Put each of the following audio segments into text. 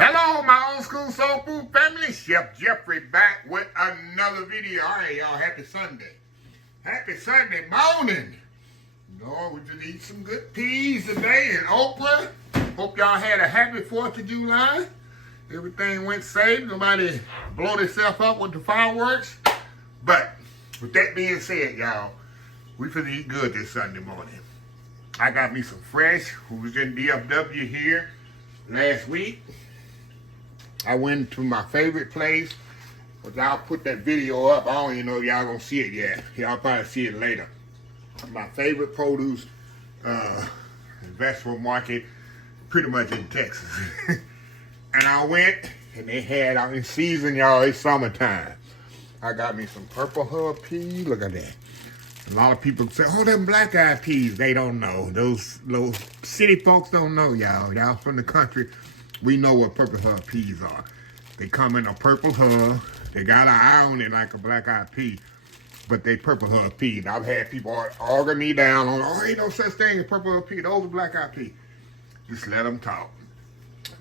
Hello, my old school soul food family. Chef Jeffrey back with another video. All right, y'all. Happy Sunday. Happy Sunday morning. Lord, we just eat some good peas today and okra. Hope y'all had a happy 4th of July. Everything went safe. Nobody blow themselves up with the fireworks. But with that being said, y'all, we finna eat good this Sunday morning. I got me some fresh. Who was in DFW here last week. I went to my favorite place, but y'all put that video up. I don't even know if y'all gonna see it yet. Y'all probably see it later. My favorite produce vegetable market, pretty much in Texas. And I went, and they had out in season, y'all. It's summertime. I got me some purple hub peas. Look at that. A lot of people say, "Oh, them black-eyed peas." They don't know. Those city folks don't know, y'all. Y'all from the country. We know what purple hub peas are. They come in a purple hub. They got an eye on it like a black-eyed pea, but they purple hub peas. I've had people argue me down on, "Oh, ain't no such thing as purple hub pea. Those are black-eyed peas." Just let them talk.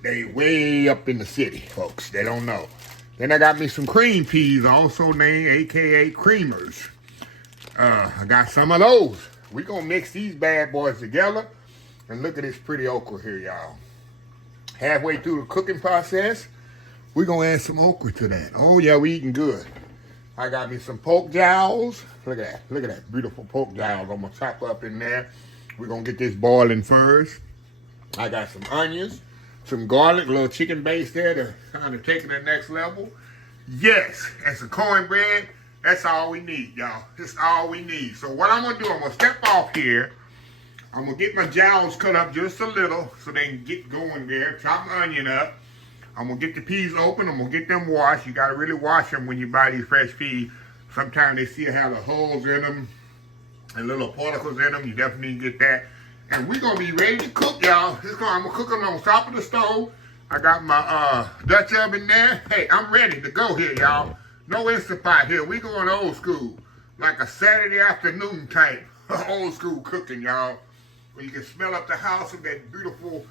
They way up in the city, folks. They don't know. Then I got me some cream peas, also named AKA creamers. I got some of those. We're going to mix these bad boys together. And look at this pretty okra here, y'all. Halfway through the cooking process, we're going to add some okra to that. Oh, yeah, we eating good. I got me some pork jowls. Look at that. Look at that beautiful pork jowls. I'm going to chop up in there. We're going to get this boiling first. I got some onions, some garlic, a little chicken base there to kind of take it to the next level. Yes, and some cornbread. That's all we need, y'all. That's all we need. So what I'm going to do, I'm going to step off here. I'm going to get my jowls cut up just a little so they can get going there. Chop my onion up. I'm going to get the peas open. I'm going to get them washed. You got to really wash them when you buy these fresh peas. Sometimes they still have the holes in them and little particles in them. You definitely need to get that. And we're going to be ready to cook, y'all. I'm going to cook them on top of the stove. I got my Dutch oven there. Hey, I'm ready to go here, y'all. No Instant Pot here. We going old school. Like a Saturday afternoon type old school cooking, y'all. Where you can smell up the house with that beautiful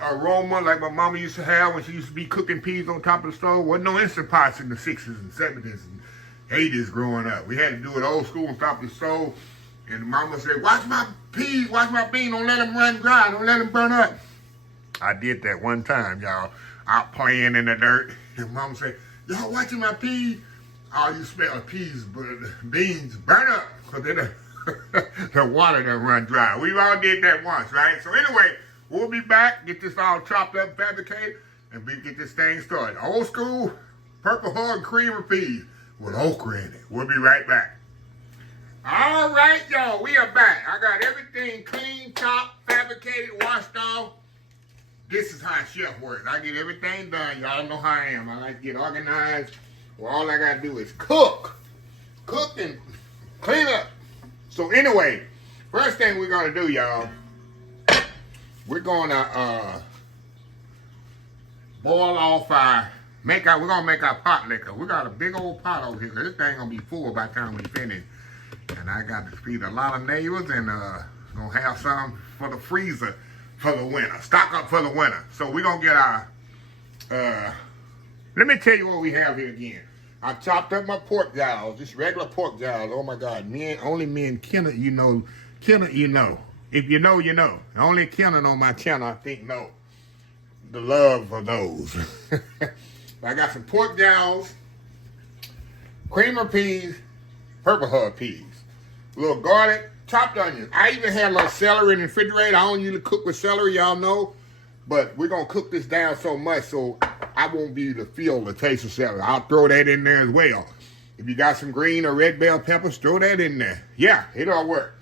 aroma like my mama used to have when she used to be cooking peas on top of the stove. Wasn't no Instant Pots in the 60s and 70s and 80s growing up. We had to do it old school on top of the stove. And mama said, "Watch my peas, watch my beans, don't let them run dry, don't let them burn up." I did that one time, y'all, out playing in the dirt. And mama said, "Y'all watching my peas? All you smell peas, but beans burn up because the water done run dry." We all did that once, right? So anyway, we'll be back, get this all chopped up, fabricated, and we get this thing started. Old school purple hog creamer peas with okra in it. We'll be right back. All right, y'all, we are back. I got everything clean, chopped, fabricated, washed off. This is how chef works. I get everything done. Y'all know how I am. I like to get organized. Well, all I got to do is cook. Cook and clean up. So anyway, first thing we're going to do, y'all, we're going to boil off we're going to make our pot liquor. We got a big old pot over here. This thing going to be full by the time we finish. And I got to feed a lot of neighbors and going to have some for the freezer for the winter. Stock up for the winter. So we're going to get our, let me tell you what we have here again. I chopped up my pork jowls, just regular pork jowls. Oh my God, only me and Kenneth, you know. If you know, you know. Only Kenneth on my channel, I think, know the love for those. I got some pork jowls, creamer peas, purple hub peas, a little garlic, chopped onions. I even had a little celery in the refrigerator. I don't usually cook with celery, y'all know. But we're going to cook this down so much so I won't be able to feel the taste of celery. I'll throw that in there as well. If you got some green or red bell peppers, throw that in there. Yeah, it'll work.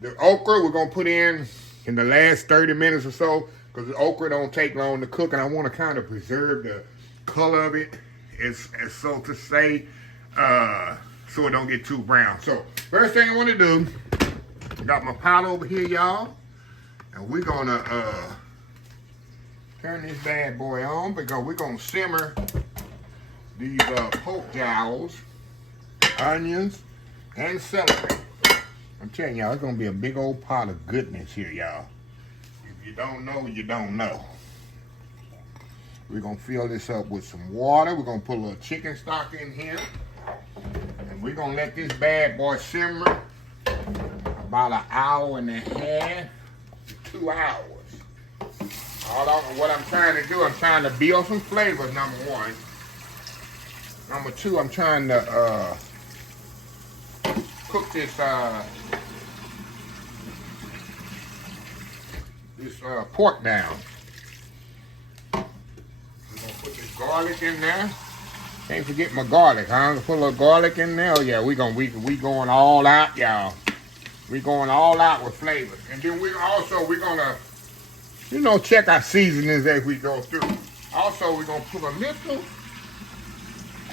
The okra we're going to put in the last 30 minutes or so because the okra don't take long to cook. And I want to kind of preserve the color of it, as so to say, so it don't get too brown. So first thing I want to do, I got my pot over here, y'all. And we're going to turn this bad boy on because we're going to simmer these pork jowls, onions, and celery. I'm telling y'all, it's going to be a big old pot of goodness here, y'all. If you don't know, you don't know. We're gonna fill this up with some water. We're gonna put a little chicken stock in here. And we're gonna let this bad boy simmer about an hour and a half to 2 hours. What I'm trying to do, I'm trying to build some flavors, number one. Number two, I'm trying to cook this pork down. I'm gonna put this garlic in there. Can't forget my garlic, huh? I'm gonna put a little garlic in there. Oh yeah, we going all out, y'all. We going all out with flavors. And then we're gonna, you know, check our seasonings as we go through. Also, we're gonna put a little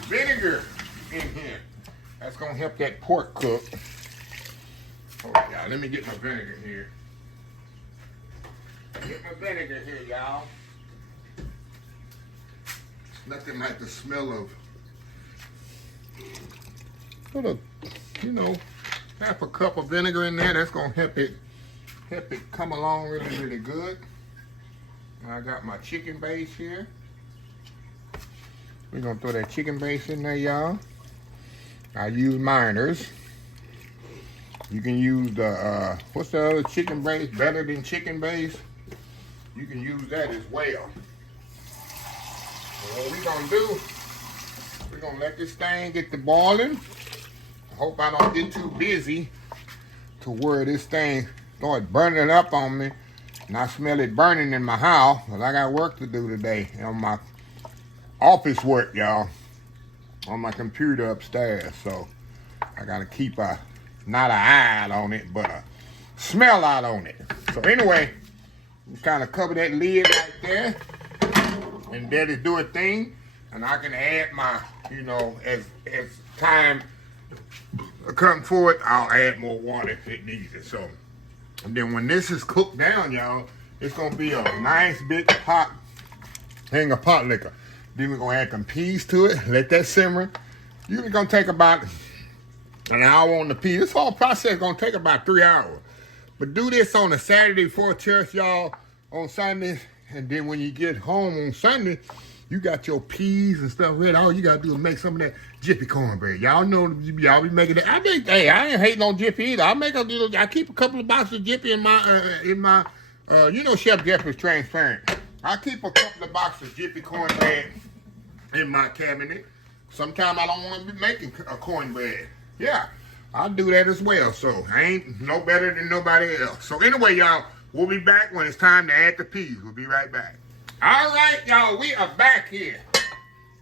vinegar in here. That's gonna help that pork cook. Oh yeah, let me get my vinegar here. Get my vinegar here, y'all. Nothing like the smell of, put a, you know, half a cup of vinegar in there. That's gonna help it come along really, really good. I got my chicken base here. We're gonna throw that chicken base in there, y'all. I use miners. You can use the, what's the other chicken base? Better than chicken base? You can use that as well. So what we're gonna do, we're gonna let this thing get to boiling. I hope I don't get too busy to where this thing starts burning up on me and I smell it burning in my house, because I got work to do today on my office work, y'all, on my computer upstairs. So I gotta keep not an eye out on it, but a smell out on it. So anyway, we kind of cover that lid right there and let it do a thing. And I can add my, you know, as time comes forward, I'll add more water if it needs it. So, and then when this is cooked down, y'all, it's gonna be a nice big pot, hang of pot liquor. Then we're gonna add some peas to it, let that simmer. Usually gonna take about an hour on the peas. This whole process is gonna take about 3 hours. But do this on a Saturday before church, y'all, on Sundays. And then when you get home on Sunday, you got your peas and stuff ready. All you gotta do is make some of that jiffy cornbread. Y'all know y'all be making that. I think, hey, I ain't hating on jiffy either. I keep a couple of boxes of jiffy in my you know, Chef Jeff is transparent. I keep a couple of boxes of jiffy cornbread in my cabinet. Sometimes I don't want to be making a cornbread. Yeah, I do that as well. So I ain't no better than nobody else. So anyway, y'all, we'll be back when it's time to add the peas. We'll be right back. All right, y'all, we are back here.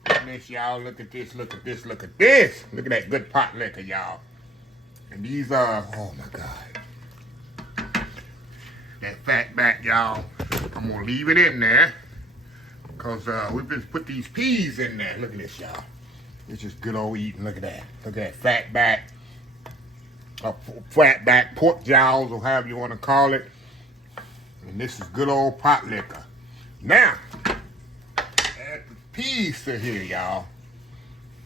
Look at this, y'all. Look at this, look at this, look at this. Look at that good pot liquor, y'all. And these are, oh my God. That fat back, y'all. I'm gonna leave it in there because we've been put these peas in there. Look at this, y'all. It's just good old eating. Look at that. Look at that fat back. Fat back pork jowls, or however you want to call it. And this is good old pot liquor. Now, add the peas to here, y'all.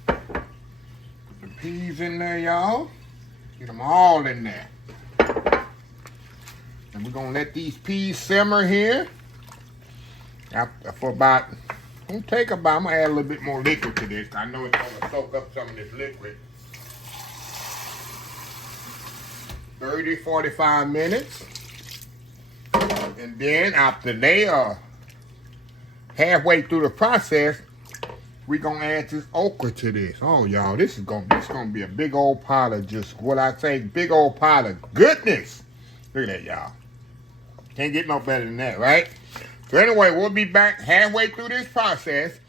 Put the peas in there, y'all. Get them all in there. And we're gonna let these peas simmer here. For about, I'm gonna add a little bit more liquid to this. I know it's gonna soak up some of this liquid. 30, 45 minutes. And then after they are halfway through the process, we're gonna add this okra to this. Oh y'all, this is gonna be a big old pot of just what I say, big old pot of goodness. Look at that, y'all. Can't get no better than that, right? So anyway, we'll be back halfway through this process.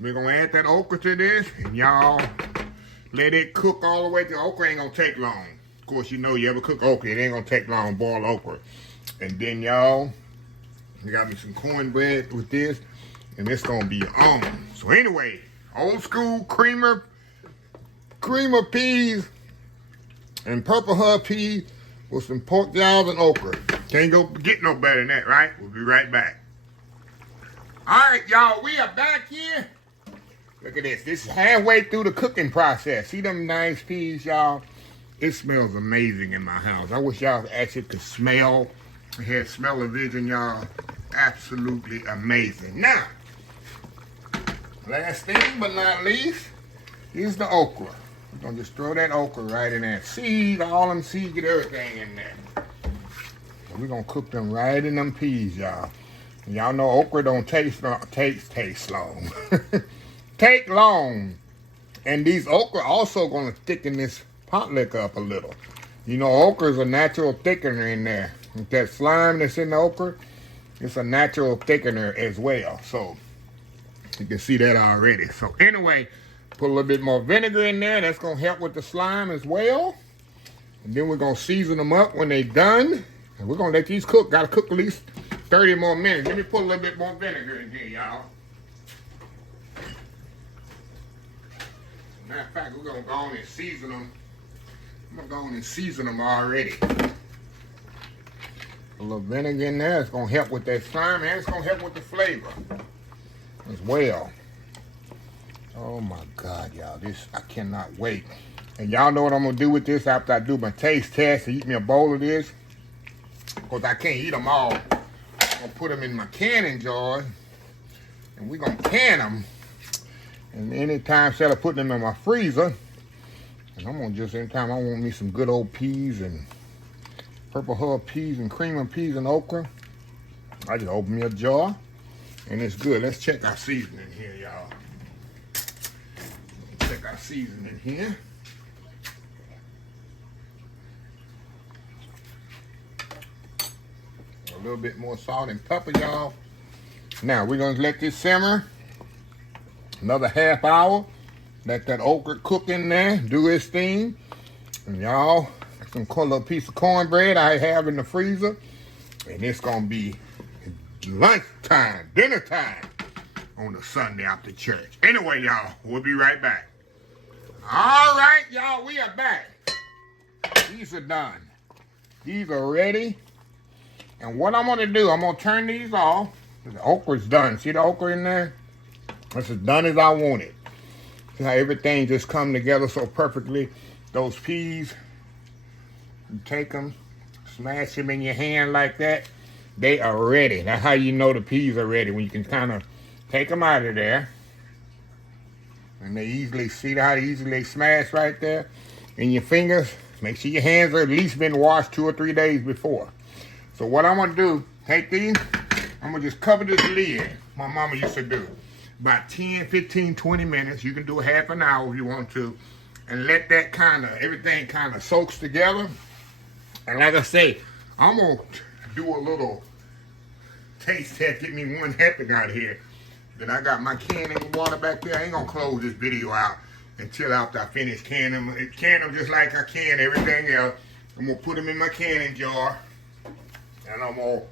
We're gonna add that okra to this, and y'all let it cook all the way through. Okra ain't gonna take long. Of course, you know, you ever cook okra, it ain't gonna take long, boil okra. And then y'all, we got me some cornbread with this, and it's gonna be on. So anyway, old school creamer peas and purple hub peas with some pork jowls and okra. Can't go get no better than that, right? We'll be right back. All right, y'all, we are back here. Look at this. This is halfway through the cooking process. See them nice peas, y'all? It smells amazing in my house. I wish y'all actually could smell. I had smell-o-vision, y'all. Absolutely amazing. Now, Last thing but not least is the okra. We're gonna just throw that okra right in there. Seed, all them seeds, get everything in there. We're gonna cook them right in them peas, y'all. Y'all know okra don't taste long. Take long. And these okra also gonna thicken this pot liquor up a little. You know, okra is a natural thickener in there. That slime that's in the okra, it's a natural thickener as well. So you can see that already. So anyway, put a little bit more vinegar in there. That's gonna help with the slime as well. And then we're gonna season them up when they're done. And we're gonna let these cook. Gotta cook at least 30 more minutes. Let me put a little bit more vinegar in here, y'all. Matter of fact, we're gonna go on and season them. I'm gonna go on and season them already. A little vinegar in there. It's gonna help with that slime and it's gonna help with the flavor as well. Oh my God, y'all, this, I cannot wait. And y'all know what I'm gonna do with this after I do my taste test and eat me a bowl of this. Because I can't eat them all. I'm gonna put them in my canning jar and we're gonna can them. And anytime, instead of putting them in my freezer, and I'm gonna just, anytime I want me some good old peas and purple hull peas and cream of peas and okra, I just open me a jar and it's good. Let's check our seasoning here, y'all. Check our seasoning here. A little bit more salt and pepper, y'all. Now we're gonna let this simmer another half hour. Let that okra cook in there, do its thing. And y'all, some little piece of cornbread I have in the freezer. And it's gonna be lunchtime, dinner time on a Sunday after church. Anyway, y'all, we'll be right back. All right, y'all, we are back. These are done. These are ready. And what I'm gonna do, I'm gonna turn these off. The okra's done. See the okra in there? It's as done as I want it. See how everything just come together so perfectly. Those peas, you take them, smash them in your hand like that. They are ready. That's how you know the peas are ready, when you can kind of take them out of there. And they easily, see how easily they smash right there in your fingers. Make sure your hands are at least been washed 2 or 3 days before. So what I'm gonna do, take these, I'm gonna just cover this lid. My mama used to do. About 10, 15, 20 minutes. You can do a half an hour if you want to. And let that kind of, everything kind of soaks together. And like I say, I'm gonna do a little taste test, get me one helping out here. Then I got my canning water back there. I ain't gonna close this video out until after I finish canning them. Can them just like I can everything else. I'm gonna put them in my canning jar. And I'm gonna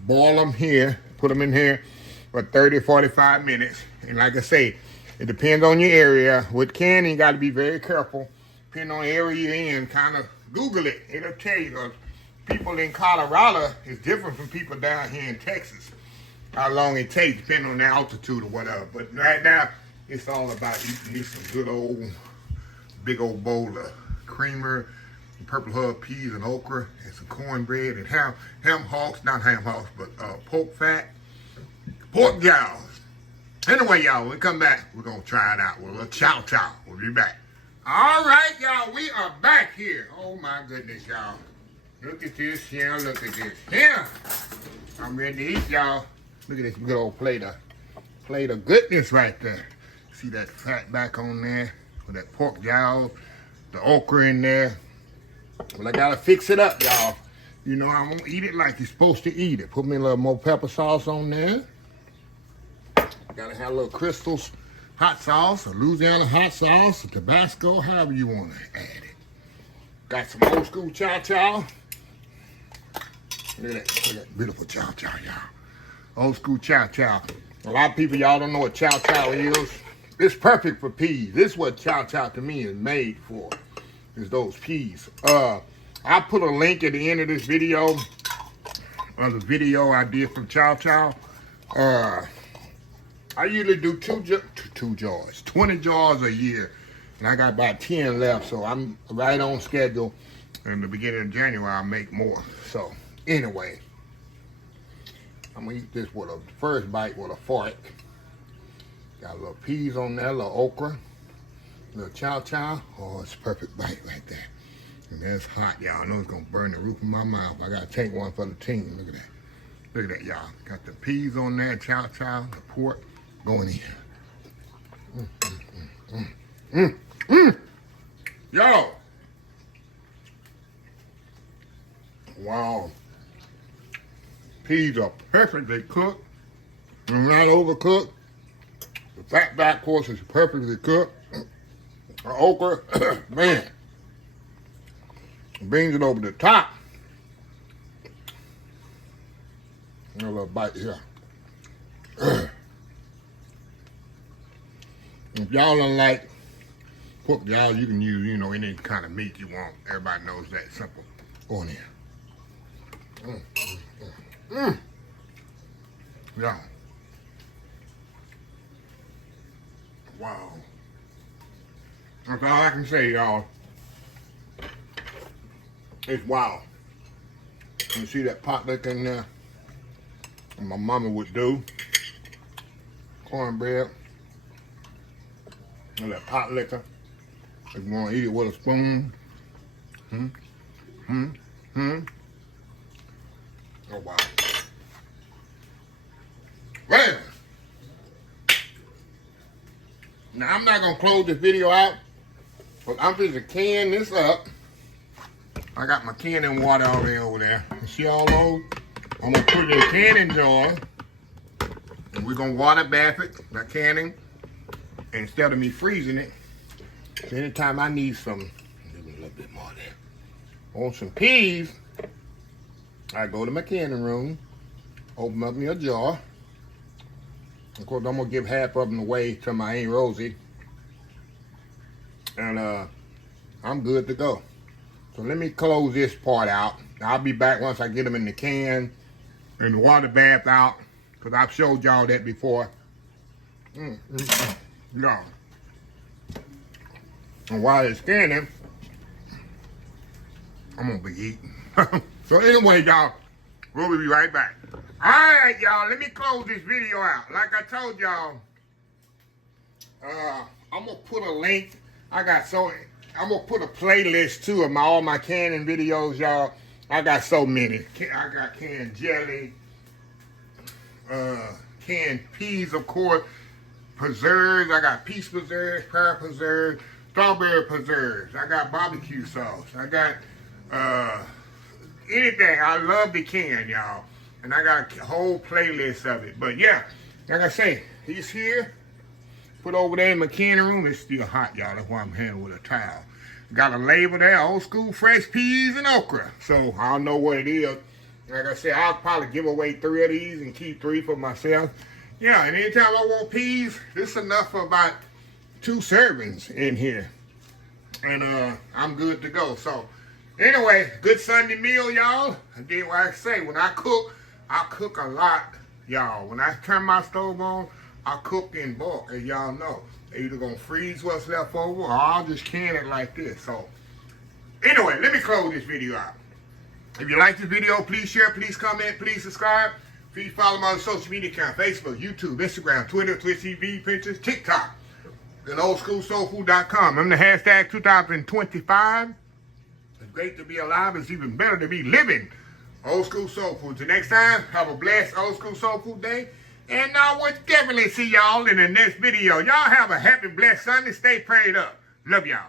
boil them here, put them in here for 30, 45 minutes. And like I say, it depends on your area. With canning, you gotta be very careful. Depending on the area you're in, kind of Google it. It'll tell you. People in Colorado is different from people down here in Texas. How long it takes, depending on the altitude or whatever. But right now, it's all about eating me some good old, big old bowl of creamer, and purple hull peas and okra, and some cornbread, and HAMHOCKS, not HAMHOCKS, but pork fat, pork jowls. Anyway, y'all, when we come back, we're going to try it out with a little chow chow. We'll be back. All right, y'all, we are back here. Oh, my goodness, y'all. Look at this here, look at this here. I'm ready to eat, y'all. Look at this good old plate of goodness right there. See that fat back on there with that pork jowl, the okra in there. Well, I gotta fix it up, y'all. You know, I won't eat it like you're supposed to eat it. Put me a little more pepper sauce on there. Gotta have a little Crystal's hot sauce, or Louisiana hot sauce, or Tabasco, however you want to add it. Got some old school chow chow. Look at that beautiful chow chow, y'all. Old school chow chow. A lot of people, y'all don't know what chow chow is. It's perfect for peas. This is what chow chow to me is made for, is those peas. I put a link at the end of this video, of the video I did from chow chow. I usually do 2 jars, 20 jars a year. And I got about 10 left, so I'm right on schedule. In the beginning of January, I'll make more. So, anyway, I'm gonna eat this with a first bite with a fork. Got a little peas on there, a little okra, a little chow chow. Oh, it's a perfect bite right there. And that's hot, y'all. I know it's gonna burn the roof of my mouth. I gotta take one for the team. Look at that. Look at that, y'all. Got the peas on there, chow chow, the pork going in. Yo! Wow. Peas are perfectly cooked. They're not overcooked. The fat back course is perfectly cooked. The okra, man. Brings it over the top. A little bite here. If y'all don't like pork, y'all, you can use, any kind of meat you want. Everybody knows that. Simple. Go in here. Yeah. Wow. That's all I can say, y'all. It's wow. You see that pot lick in there? And my mama would do. Cornbread. And that pot liquor. If you want to eat it with a spoon. Oh, wow. Well, now I'm not going to close this video out, but I'm just going to can this up. I got my canning water already over there. You see all those? I'm going to put it in a canning jar, and we're going to water bath it by canning instead of me freezing it. So anytime I need some, give me a little bit more there. I want some peas, I go to my canning room, open up me a jar. Of course, I'm going to give half of them away to my Aunt Rosie. And I'm good to go. So let me close this part out. I'll be back once I get them in the can and the water bath out, because I've showed y'all that before. Yeah. And while it's canning, I'm going to be eating. So anyway, y'all, we'll be right back. All right, y'all, let me close this video out. Like I told y'all, I'm going to put a link. I'm going to put a playlist, too, of all my canning videos, y'all. I got so many. I got canned jelly, canned peas, of course, preserves. I got peach preserves, pear preserves, strawberry preserves. I got barbecue sauce. I got anything. I love the can, y'all. And I got a whole playlist of it. But yeah, like I say, he's here. Put over there in my canning room. It's still hot, y'all. That's why I'm handling with a towel. Got a label there, old school fresh peas and okra. So I don't know what it is. Like I said, I'll probably give away 3 of these and keep 3 for myself. Yeah, and anytime I want peas, this is enough for about 2 servings in here. And I'm good to go. So anyway, good Sunday meal, y'all. Again, what I say, when I cook a lot, y'all. When I turn my stove on, I cook in bulk, as y'all know. They're either going to freeze what's left over, or I'll just can it like this. So anyway, let me close this video out. If you like this video, please share, please comment, please subscribe. Please follow my social media account, Facebook, YouTube, Instagram, Twitter, Twitch TV, Pinterest, TikTok, and oldschoolsoulfood.com. I'm the hashtag 2025. It's great to be alive. It's even better to be living. Old School Soul Food. Till next time, have a blessed Old School Soul Food day. And I will definitely see y'all in the next video. Y'all have a happy, blessed Sunday. Stay prayed up. Love y'all.